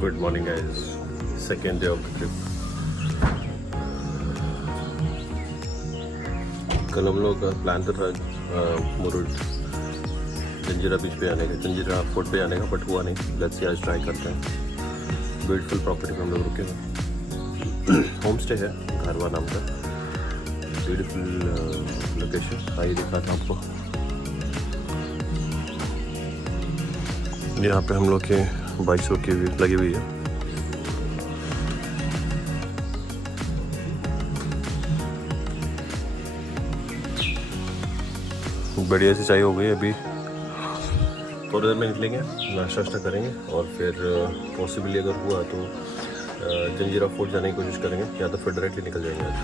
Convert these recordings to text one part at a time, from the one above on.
Good morning guys, second day of the trip. कल हम लोग का प्लान तो था मुरुड जंजीरा बीच पे आने का, जंजीरा फोर्ट पे आने का, बट हुआ नहीं। लेट्स सी, आज ट्राई करते हैं। ब्यूटीफुल प्रॉपर्टी पे हम लोग रुके हुए, होम स्टे है, घरवा नाम का। ब्यूटीफुल लोकेशन, आइए दिखा था आपको। यहाँ पे हम लोग के बाइक्स की लगी हुई है। बढ़िया सी चाय हो गई। अभी थोड़ी देर में निकलेंगे, नाश्ता वाश्ता करेंगे और फिर पॉसिबली अगर हुआ तो जंजीरा फोर्ट जाने की कोशिश करेंगे, या तो फिर डायरेक्टली निकल जाएंगे आज।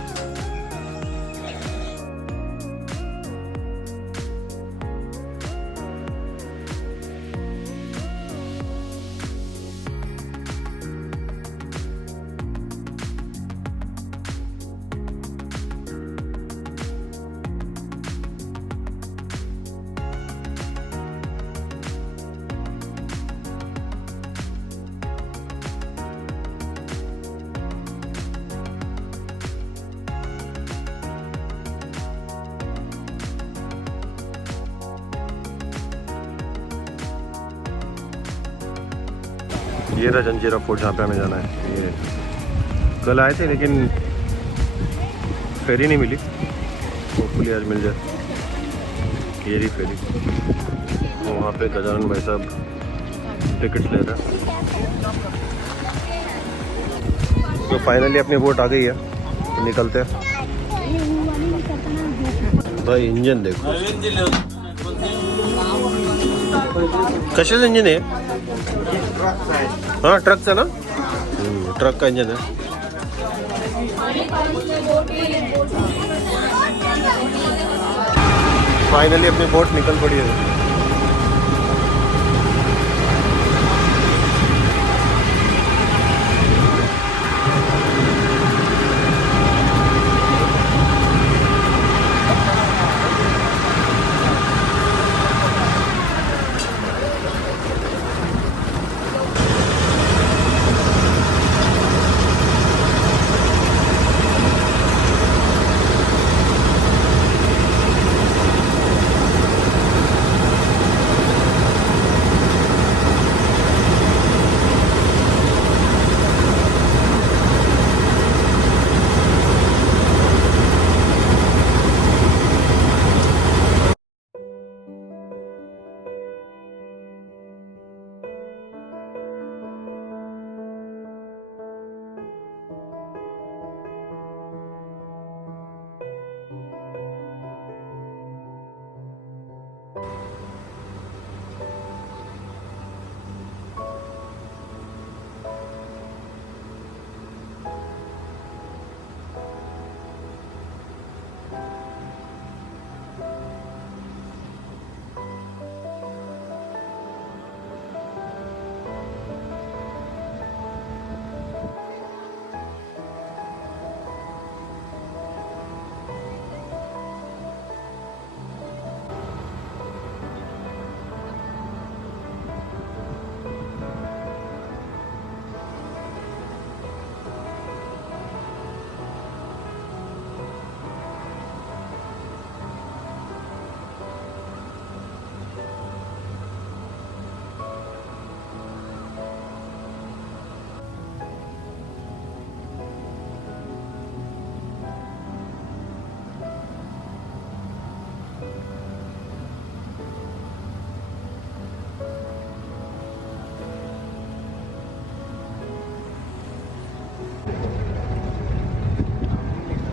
ये रहा जंजीरा फोर्ट जहाँ पे हमें जाना है। ये कल आए थे लेकिन फेरी नहीं मिली, होपफुली आज मिल जाए। ये रही फेरी, वहाँ पे गजानन भाई साहब टिकट्स ले रहे हैं। तो फाइनली अपनी बोट आ गई है, तो निकलते हैं। भाई इंजन देखो, कशाचं इंजन आहे? हाँ ट्रक से ना, ट्रक का इंजन है। फाइनली अपनी बोट निकल पड़ी है।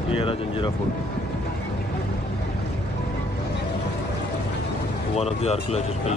ये रहा Janjira fort, one of the archaeological.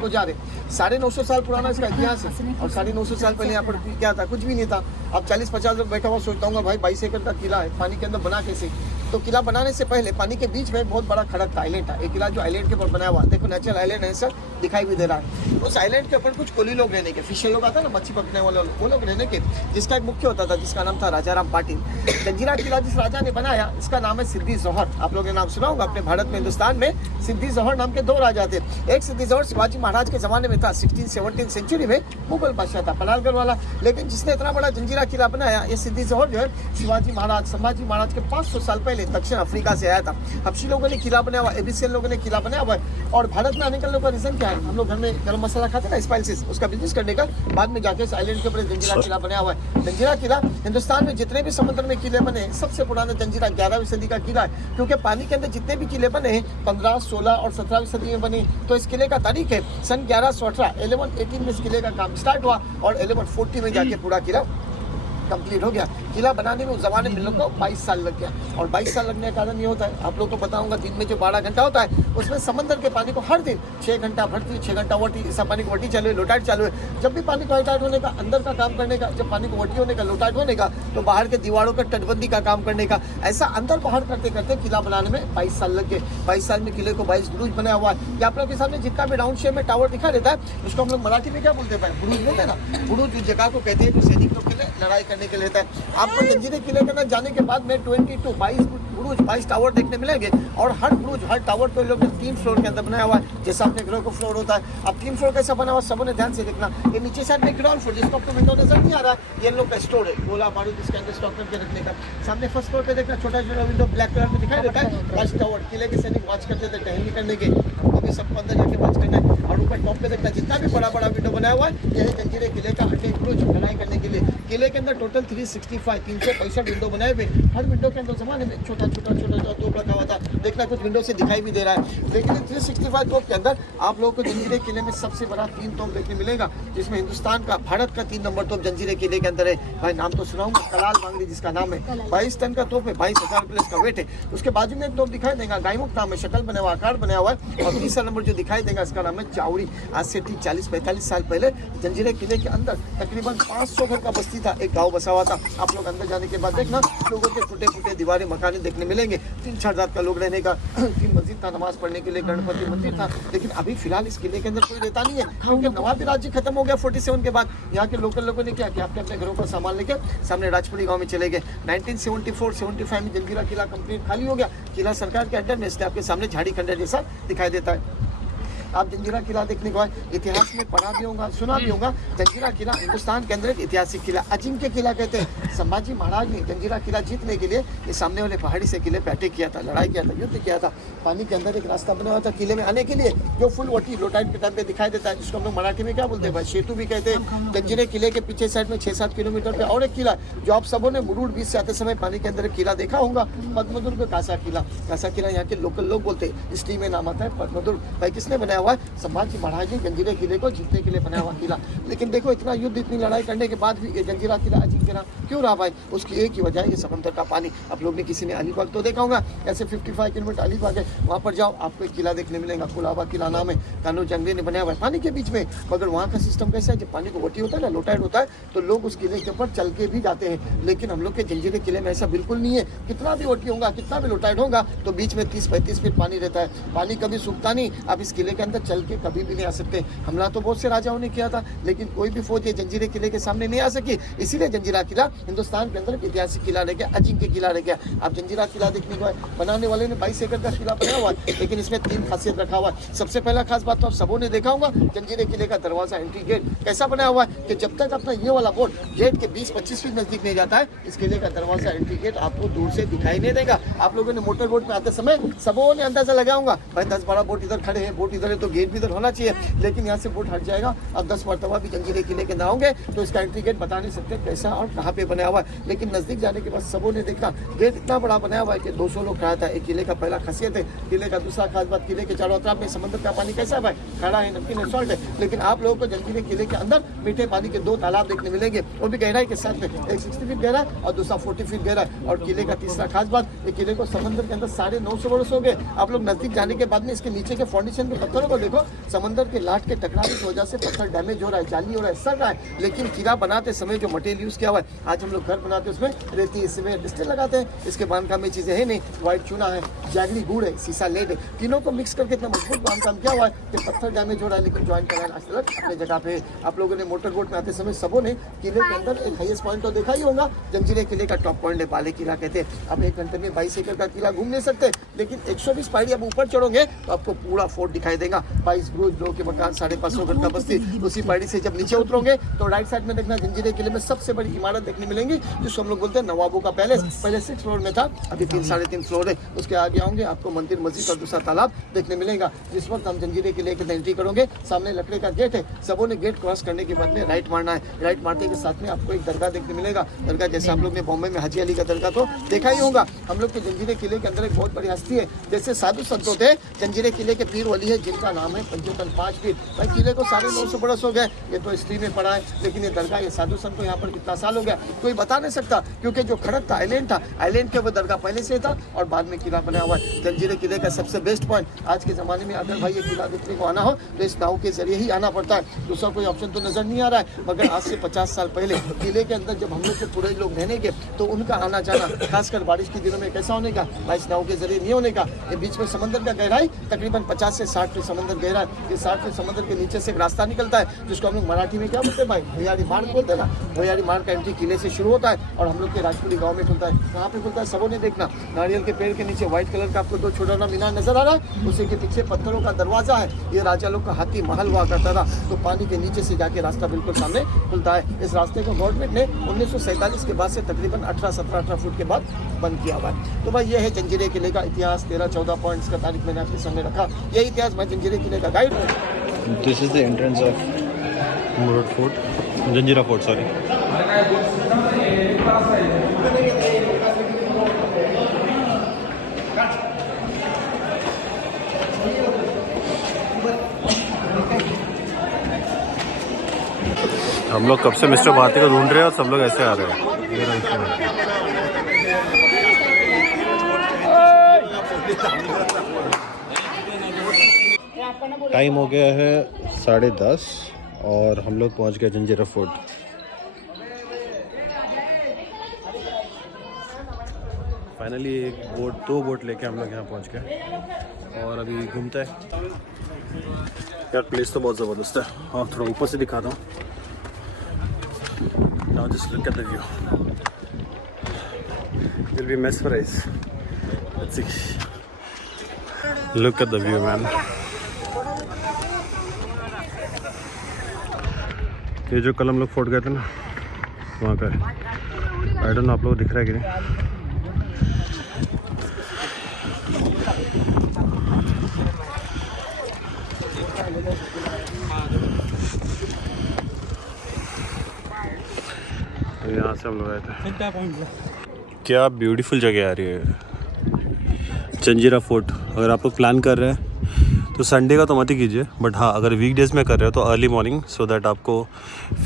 को जा रहे 950 साल पुराना इसका इतिहास है, और 950 साल पहले यहाँ पर क्या था? कुछ भी नहीं था। अब 40-50 लोग बैठा हुआ सोचता हूँ भाई 22 एकड़ का किला है, पानी के अंदर बना कैसे। तो किला बनाने से पहले पानी के बीच में बहुत बड़ा खड़क था, आइलैंड था। एक किला जो आइलैंड के ऊपर बनाया हुआ, देखो नेचुरल आइलैंड है सर, दिखाई भी दे रहा है। उस आइलैंड के ऊपर कुछ कोली लोग रहने के, फिशर लोग आता ना, मच्छी पकड़ने वाले, वो लोग रहने के, जिसका एक मुख्य होता था जिसका नाम था राजाराम पाटिल। जंजीरा किला जिस राजा ने बनाया इसका नाम है सिद्दी जोहर। आप लोगों ने नाम सुना होगा, अपने भारत में हिंदुस्तान में सिद्दी जोहर नाम के 2 राजा थे। एक सिद्दी जोहर शिवाजी महाराज के जमाने में था, 16-17 सेंचुरी में मुगल बादशाह था, पनालगढ़ वाला। लेकिन जिसने इतना बड़ा जंजीरा किला बनाया, ये सिद्दी जोहर जो है शिवाजी महाराज, संभाजी महाराज के 500 साल पहले दक्षिण अफ्रीका से आया था। हबशी लोगों ने किला बनाया हुआ, एबीसीएल लोगों ने किला बनाया हुआ है। और भारत में आने का लोगों का रीजन क्या है, हम लोग घर में गरम मसाला खाते हैं ना, स्पाइसेस, उसका बिजनेस करने का। बाद में जाके आइलैंड के ऊपर जंजीरा किला बनाया हुआ है। जंजीरा किला हिंदुस्तान में जितने भी समुद्र में किले बने, सबसे पुराना जंजीरा 11वीं सदी का किला है। क्योंकि पानी के अंदर जितने भी किले बने हैं 15, 16 और 17वीं सदी में बने। तो इस किले का तारीख है सन 1118, 1118 में इस किले का काम स्टार्ट हुआ और 1140 में जाके पूरा किला कंप्लीट हो गया। किला बनाने में उस जमाने में लोग को 22 साल लग गया। और 22 साल लगने का कारण ये होता है, आप लोग को बताऊंगा, दिन में जो 12 घंटा होता है उसमें समंदर के पानी को हर दिन 6 घंटा भरती, 6 घंटा वटी, ऐसा पानी को वटी चालू है, लोटाइट चालू है। जब भी पानी को हाइटाइट होने का, अंदर का काम करने का, जब पानी को वटी होने का, लोटाइट होने का, तो बाहर के दीवारों का तटबंदी का काम करने का, ऐसा अंदर बाहर करते करते किला बनाने में 22 साल लग गए। 22 साल में किले को 22 बुरुज बनाया हुआ है। ये आप लोग के सामने जितना भी राउंड शेप में टावर दिखा देता है, उसको हम लोग मराठी में क्या बोलते हैं, बुरुज बोलते हैं ना। बुरुज उस जगह को कहते हैं जो सैनिक लोग के लिए लड़ाई करने के लिए रहता है। आपको जंजीरे किले के अंदर जाने के बाद में 22 बुरुज, 22 टावर देखने मिलेंगे। और हर बुरुज, हर टावर को लोग 3 फ्लोर के अंदर बनाया हुआ है, जैसा अपने घरों को फ्लोर होता है। अब 3 फ्लोर कैसा बना हुआ, सबों ने ध्यान से देखना। ये नीचे साइड में ग्राउंड फ्लोर, जिसको आपको विंडो नजर नहीं आ रहा, ये लोग का स्टोर है, गोला बारूद इसके अंदर स्टॉक करके रखने का। सामने फर्स्ट फ्लोर पे देखना, छोटा छोटा विंडो ब्लैक कलर में दिखाई देता है, वॉच टावर। किले के सैनिक वॉच करते थे टहलने करने के, तो सबको अंदर जाके वॉच करना है। और ऊपर टॉप पे देखना, जितना भी बड़ा बड़ा विंडो बनाया हुआ है, ये है जंजीरे किले का अटैक बुरुज, लड़ाई करने के लिए। किले के अंदर टोटल 365 विंडो बनाए हुए। हर विंडो के अंदर जमाने में छोटा छोटा तोप रखा हुआ था, देखना कुछ विंडो से दिखाई भी दे रहा है। लेकिन 365 तोप के अंदर आप लोगों को जंजीरे किले में सबसे बड़ा 3 तोप देखने मिलेगा, जिसमें हिंदुस्तान का, भारत का 3 नंबर तोप जंजीरे किले के अंदर है। भाई नाम तो सुनाऊंगा, कलाल बांगड़ी जिसका नाम है, 22 टन का तोप है, 22,000 प्लस का वेट है। उसके बाजू में एक तोप दिखाई देगा, गायमुख नाम है, शक्ल बना हुआ, आकार बनाया हुआ है। और तीसरा नंबर जो दिखाई देगा इसका नाम है चावड़ी। आज से ठीक 40-45 साल पहले जंजीरे किले के अंदर तकरीबन 500 घर का बस्ती था, एक गाँव बसा हुआ था। आप लोग अंदर जाने के बाद देखना, लोगों के फुटे फुटे दीवारें, मकाने देखने मिलेंगे। 3-4 रात का लोग रहने का 3 मस्जिद था, नमाज पढ़ने के लिए गणपति मंदिर था। लेकिन अभी फिलहाल इस किले के अंदर कोई रहता नहीं है, क्योंकि नवाबी राज्य खत्म हो गया 47 के बाद। यहाँ के लोकल लोगों ने क्या किया, अपने अपने घरों का सामान लेकर सामने राजपुरी गांव में चले गए। 1974-75 में जंजीरा किला कंप्लीट खाली हो गया। किला सरकार के अंडर में, इसलिए आपके सामने झाड़ी खंडर जैसा दिखाई देता है। आप जंजीरा किला देखने को आए, इतिहास में पढ़ा भी होगा, सुना भी होगा। जंजीरा किला हिंदुस्तान के अंदर एक ऐतिहासिक किला, अजिंक्य किला कहते हैं। संभाजी महाराज ने जंजीरा किला जीतने के लिए ये सामने वाले पहाड़ी से किले पे अटैक किया था, लड़ाई किया था, युद्ध किया था। पानी के अंदर एक रास्ता बना हुआ था किले में आने के लिए, जो फुल वटी लोटाइट के टाइम पे दिखाई देता है, जिसको हम लोग मराठी में क्या बोलते हैं, सेतु भी कहते हैं। जंजीरे किले के पीछे साइड में 6-7 किलोमीटर पे और एक किला, जो आप सबों ने मुरूड बीच से आते समय पानी के अंदर एक किला देखा होगा, पद्मदुर्ग कासा किला। कासा किला यहाँ के लोकल लोग बोलते हैं, इसलिए में नाम आता है पद्मदुर्ग। भाई किसने बनाया हुआ है, संभाजी महाराज ने जंजीरे किले को जीतने के लिए बनाया हुआ किला। लेकिन देखो, इतना युद्ध, इतनी लड़ाई करने के बाद भी ये जंजीरा किला अजिंक्य नाम क्यों रहा भाई, उसकी एक ही वजह है, ये समंदर का पानी। आप लोग ने किसी ने अलीबाग तो देखा होगा, ऐसे 55 किलोमीटर अलीबाग है, वहाँ पर जाओ आपको एक किला देखने मिलेगा, कुलाबा किला नाम है, कानू जंगली ने बनाया हुआ है पानी के बीच में। मगर वहाँ का सिस्टम कैसा है, जब पानी को वटी होता है ना, लोटाइट होता है, तो लोग उस किले के ऊपर चल के भी जाते हैं। लेकिन हम लोग के जंजीरे किले में ऐसा बिल्कुल नहीं है, कितना भी वटी होगा, कितना भी लोटाइट होगा, तो बीच में 30-35 फीट पानी रहता है, पानी कभी सूखता नहीं। आप इस किले के अंदर चल के कभी भी नहीं आ सकते। हमला तो बहुत से राजाओं ने किया था, लेकिन कोई भी फौज ये जंजीरे किले के सामने नहीं आ सकी। इसीलिए जंजीरा किला हिंदुस्तान के अंदर ऐतिहासिक किला रह गया, अजिंक्य किला रह गया। आप जंजीरा किला देखने को बनाने वाले ने 22 एकड़ का किला बनाया हुआ है, लेकिन इसमें 3 खासियत रखा हुआ है। सबसे पहला खास बात तो आप सबों ने देखा होगा, जंजीरे किले का दरवाजा, एंट्री गेट कैसा बनाया हुआ है कि जब तक अपना ये वाला बोर्ड गेट के 20-25 फीट नजदीक नहीं जाता है, इस किले का दरवाजा, एंट्री गेट आपको दूर से दिखाई नहीं देगा। आप लोगों ने मोटर बोट पे आते समय सबों ने अंदाजा लगाया होगा, भाई 10-12 बोट इधर खड़े हैं, बोट इधर है, तो गेट भी इधर होना चाहिए। लेकिन यहाँ से बोट हट जाएगा। अब 10 मरतबा भी जंजीरे किले के ना होंगे तो इसका एंट्री गेट बता नहीं सकते कैसा और कहाँ पे बनाया हुआ है। लेकिन नजदीक जाने के बाद सबों ने देखा गेट इतना बड़ा बनाया हुआ है कि 200 लोग खड़ा था। एक किले का पहला खासियत है। किले का दूसरा खास बात, किले के चारों तरफ में समंदर का पानी कैसा है भाई, खड़ा है, नमकीन है, सॉल्ट है। लेकिन आप लोगों को जंजीरे किले के अंदर मीठे पानी के 2 तालाब देखने मिलेंगे, वो भी गहराई के साथ में, एक 60 फीट गहरा और दूसरा 40 फीट गहरा। और किले का तीसरा खास बात, ये किले को समंदर के अंदर 950 वर्ष हो गए। आप लोग नजदीक जाने के बाद में इसके नीचे के फाउंडेशन के पत्थरों को देखो, समंदर के लाट के टकराने की वजह से पत्थर डैमेज हो रहा है, जाली हो रहा है, सड़ रहा है, लेकिन किला बनाते समय जो मटेरियल यूज किया हुआ है, आज हम लोग घर बनाते हैं उसमें रेती सीमेंट स्टील लगाते हैं, इसके बांधकाम में चीजें है नहीं, व्हाइट चूना है, जैगरी गुड़ है, सीसा लेड है, तीनों को मिक्स करके इतना मजबूत बांधकाम किया हुआ है कि पत्थर डैमेज हो रहा है लेकिन ज्वाइन कराना आज तक अपने जगह पे। आप लोगों ने मोटर बोट में आते समय सबों ने किले के अंदर एक हाईएस्ट पॉइंट तो देखा ही होगा, जंजीरे किले का टॉप पॉइंट है, बाले किला कहते हैं। अब 1 घंटे में 22 एकड़ का किला घूम नहीं सकते, लेकिन 120 पहाड़ी अब ऊपर चढ़ोगे तो आपको पूरा फोर्ट दिखाई देगा। 22 ब्रुज, 2 के मकान, 550 गढ़ का बस्ती, उसी पहाड़ी से जब नीचे उतरोगे तो राइट साइड में देखना जंजीरे किले में सबसे बड़ी इमारत देखने मिलेंगी, जिसको हम लोग बोलते हैं नवाबों का पैलेस। पहले 6 फ्लोर में था, अभी 3 साढ़े 3 फ्लोर है। उसके आगे आओगे आपको मंदिर, मस्जिद और दूसरा तालाब देखने मिलेगा। जिस वक्त हम जंजीरे किले के एंट्री करोगे, सामने लकड़े का गेट है, सबों ने गेट क्रॉस करने के बाद में राइट मारना है। राइट मारते के साथ में आपको एक दरगाह देखने मिलेगा। दरगाह जैसे आप लोग ने बॉम्बे में हाजी अली का दरगाह तो देखा ही होगा। हम लोग के जंजीरे किले के अंदर एक बहुत बड़ी हस्ती है, जैसे साधु संत होते हैं, जंजीरे किले के पीर वली है जिनका नाम है पंचतन 5 पीर। भाई किले को 950 बरस हो गए, ये तो हिस्ट्री में पड़ा है, लेकिन ये दरगाह, ये साधु संत को यहाँ पर कितना साल हो गया कोई बता नहीं सकता, क्योंकि जो खड़क था, आइलैंड था, आइलैंड के वो दरगाह पहले से था और बाद में किला बना हुआ है। जंजीरे किले का सबसे बेस्ट पॉइंट, आज के ज़माने में अगर भाई ये किला देखने को आना हो तो इस नाव के जरिए ही आना पड़ता है, दूसरा कोई ऑप्शन तो नजर नहीं आ रहा है। मगर आज से 50 साल पहले किले के अंदर जब हम लोग के पूरे लोग रहने के, तो उनका आना जाना खासकर बारिश के दिनों में कैसा होने का, इस नाव के जरिए नहीं होने का। ये बीच में समंदर का गहराई तकरीबन 50 से 60 फीट समंदर गहरा है। ये 60 फीट समंदर के नीचे से एक रास्ता निकलता है, जिसको हम लोग मराठी में क्या बोलते हैं भाई, भैयारी मार्ग बोलते हैं ना। भैयारी मार्ग का एंट्री किले से शुरू होता है और हम लोग के राजपुरी गाँव में खुलता है। कहाँ पे खुलता है सबों ने देखना, नारियल के पेड़ के नीचे व्हाइट कलर का आपको 2 छोटा मीनार नजर आ रहा है, उसी के पीछे पत्थरों का दरवाजा है। ये राजा लोग का हाथी महल हुआ करता था, तो पानी के नीचे से जाके रास्ता बिल्कुल सामने खुलता है। इस रास्ते को गवर्नमेंट ने 1947 के बाद से तकरीबन 18 फुट के बाद बंद किया हुआ है। तो भाई ये है जंजीरे किले का इतिहास, 13-14 पॉइंट्स का तारीख मैंने आपके सामने रखा। यही इतिहास मैं जंजीरे किले का गाइड हूँ। This is the entrance of Murud fort, Janjira fort sorry. हम लोग कब से मिस्टर भारती को ढूंढ रहे हैं और सब लोग ऐसे आ रहे हैं। टाइम हो गया है 10:30 और हम लोग पहुंच गए जंजीरा फोर्ट। फाइनली एक बोट, 2 बोट लेके हम लोग यहाँ पहुंच गए और अभी घूमते हैं। यार प्लेस तो बहुत ज़बरदस्त है। हाँ थोड़ा ऊपर से दिखाता हूँ। Now just look at the view. You'll be mesmerized. Let's see. Look at the view, man. ये जो कल हम लोग फोर्ट गए थे ना, वहाँ का है। आई डोंट नो आप लोगों को दिख रहा है कि नहीं। तो यहाँ से हम लोग आए थे। क्या ब्यूटीफुल जगह आ रही है जंजीरा फोर्ट। अगर आप लोग प्लान कर रहे हैं तो संडे का तो मत ही कीजिए, बट हाँ अगर वीकडेज में कर रहे हो तो अर्ली मॉर्निंग, सो दैट आपको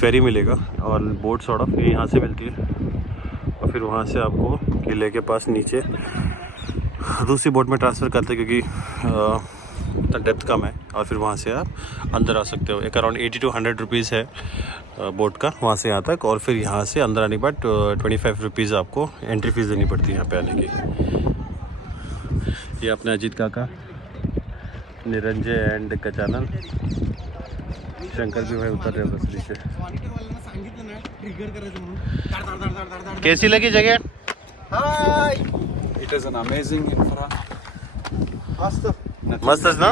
फेरी मिलेगा और बोट सॉर्ट ऑफ ये यहाँ से मिलती है और फिर वहाँ से आपको किले के पास नीचे दूसरी बोट में ट्रांसफ़र करते हैं, क्योंकि डेप्थ कम है, और फिर वहाँ से आप अंदर आ सकते हो। एक अराउंड 80 to 100 रुपीज़ है बोट का वहाँ से यहाँ तक, और फिर यहाँ से अंदर आने के बाद 25 रुपीज़ आपको एंट्री फ़ीस देनी पड़ती है यहाँ पे आने की। ये अपने अजीत काका, निरंजय एंड गजानन, शंकर भी भाई उतर रहे बस नीचे। कैसी लगी जगह? हाय, It is an amazing infra. मस्त है ना?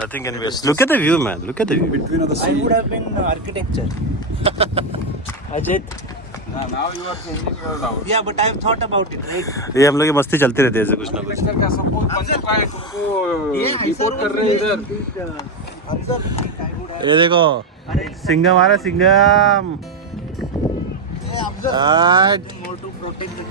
Nothing can be. Look at the view, man. Look at the view. Between of the I sea. would have been architecture. Ajit. Now you are changing your doubt. Yeah, but I have thought about it, right? ये हम लोग की मस्ती चलती रहती है ऐसे कुछ ना कुछ। Architecture का सब कुछ बन चुका है, तुमको रिपोर्ट कर रहे हैं इधर। ये देखो सिंघम आ रहा है, Singham. More to protect the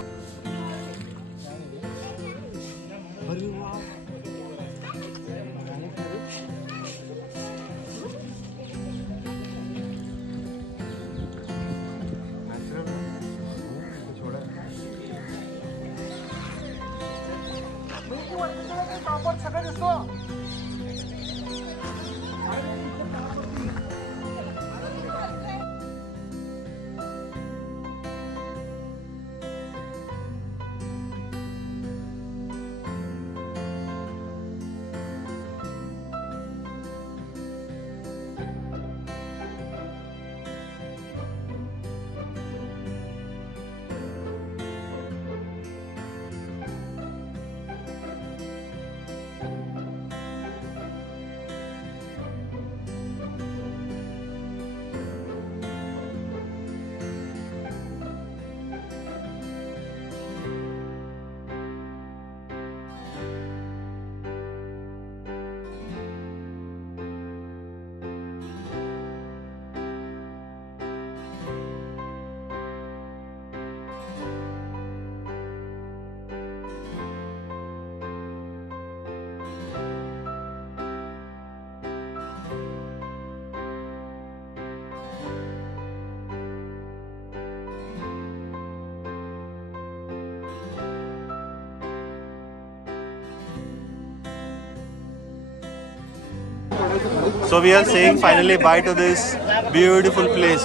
So we are saying finally bye to this beautiful place,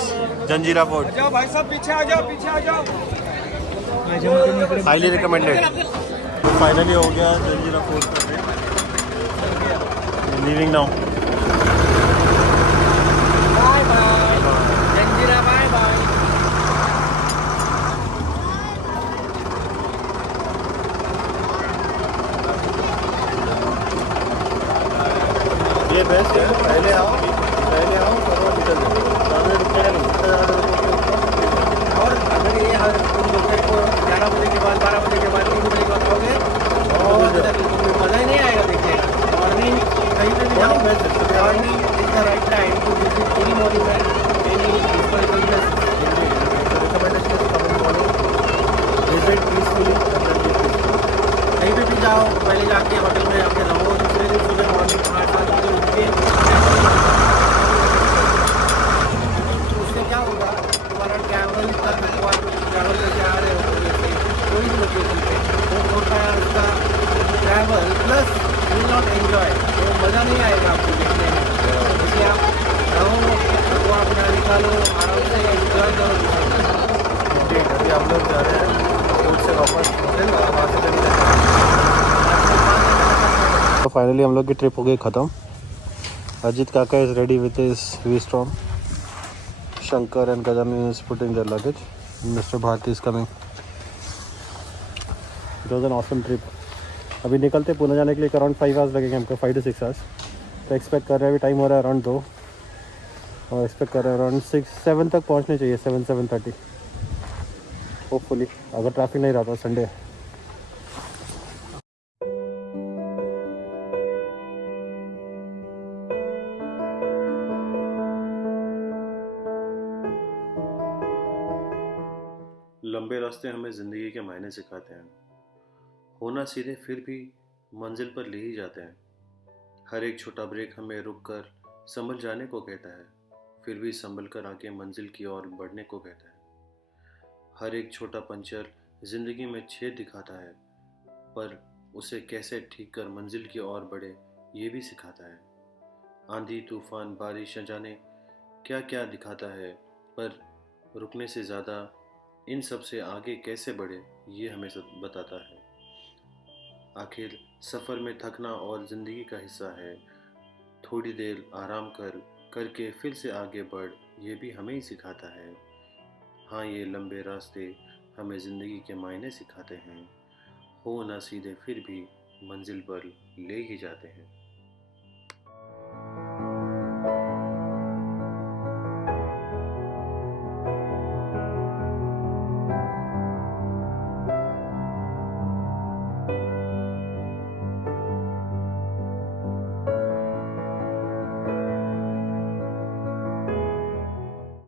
Janjira Fort. जाओ भाई साहब पीछे आ जाओ, पीछे आ जाओ. Highly recommended. तो finally हो गया Janjira Fort का trip. Leaving now. Bye bye. Janjira bye bye. ये बेस्ट है. पहले आओ करो निकल जाओ. ज़्यादा रुकना नहीं. और अगर ये हर तुम दोपहर को 11 बजे के बाद 12 बजे के बाद 3 बजे के बाद आओगे और तुम्हें मज़ा ही नहीं आएगा देखिएगा. मॉर्निंग कहीं पे भी जाओ, morning is the right time to visit any monument, any historical place. Recommendation is coming morning. Visit peacefully. कहीं पे भी जाओ, पहले जाके होटल में अपने रहो, दूसरे दिन सुबह मॉर्निंग 8-7 बजे उठ के उससे क्या होगा, तुम्हारा ट्रैवल करके आ रहे हो कोई भी लोकेशन पे वो होता है उसका travel plus will not enjoy, तो मज़ा नहीं आएगा आपको देखने में. इसलिए आप रहो, वो अपना निकालो, आराम से एंजॉय करो. अभी हम लोग जा रहे हैं फूड से वापस होटल और वहाँ से चले जाएंगे. तो फाइनली हम लोग की ट्रिप हो गई ख़त्म. अजित काका is ready with his we-storm. Shankar and Kajami is putting their luggage. Mr. Bharti is coming. It was an awesome trip. अभी निकलते पुणे जाने के लिए अराउंड 5 आवर्स लगेंगे हमको, 5 to 6 आवर्स. तो एक्सपेक्ट कर रहे हैं, अभी टाइम हो रहा है अराउंड 2 और एक्सपेक्ट कर रहे हैं अराउंड 6-7 तक पहुंचने चाहिए. 7-7:30 होपफुली, अगर ट्रैफिक नहीं रहता. संडे लंबे रास्ते हमें ज़िंदगी के मायने सिखाते हैं. होना सीधे फिर भी मंजिल पर ले ही जाते हैं. हर एक छोटा ब्रेक हमें रुक कर संभल जाने को कहता है, फिर भी संभल कर आगे मंजिल की ओर बढ़ने को कहता है. हर एक छोटा पंचर ज़िंदगी में छेद दिखाता है, पर उसे कैसे ठीक कर मंजिल की ओर बढ़े ये भी सिखाता है. आंधी तूफान बारिश न जाने क्या क्या दिखाता है, पर रुकने से ज़्यादा इन सब से आगे कैसे बढ़े ये हमें बताता है. आखिर सफ़र में थकना और ज़िंदगी का हिस्सा है. थोड़ी देर आराम करके फिर से आगे बढ़ ये भी हमें ही सिखाता है. हाँ, ये लंबे रास्ते हमें ज़िंदगी के मायने सिखाते हैं. हो ना सीधे फिर भी मंजिल पर ले ही जाते हैं.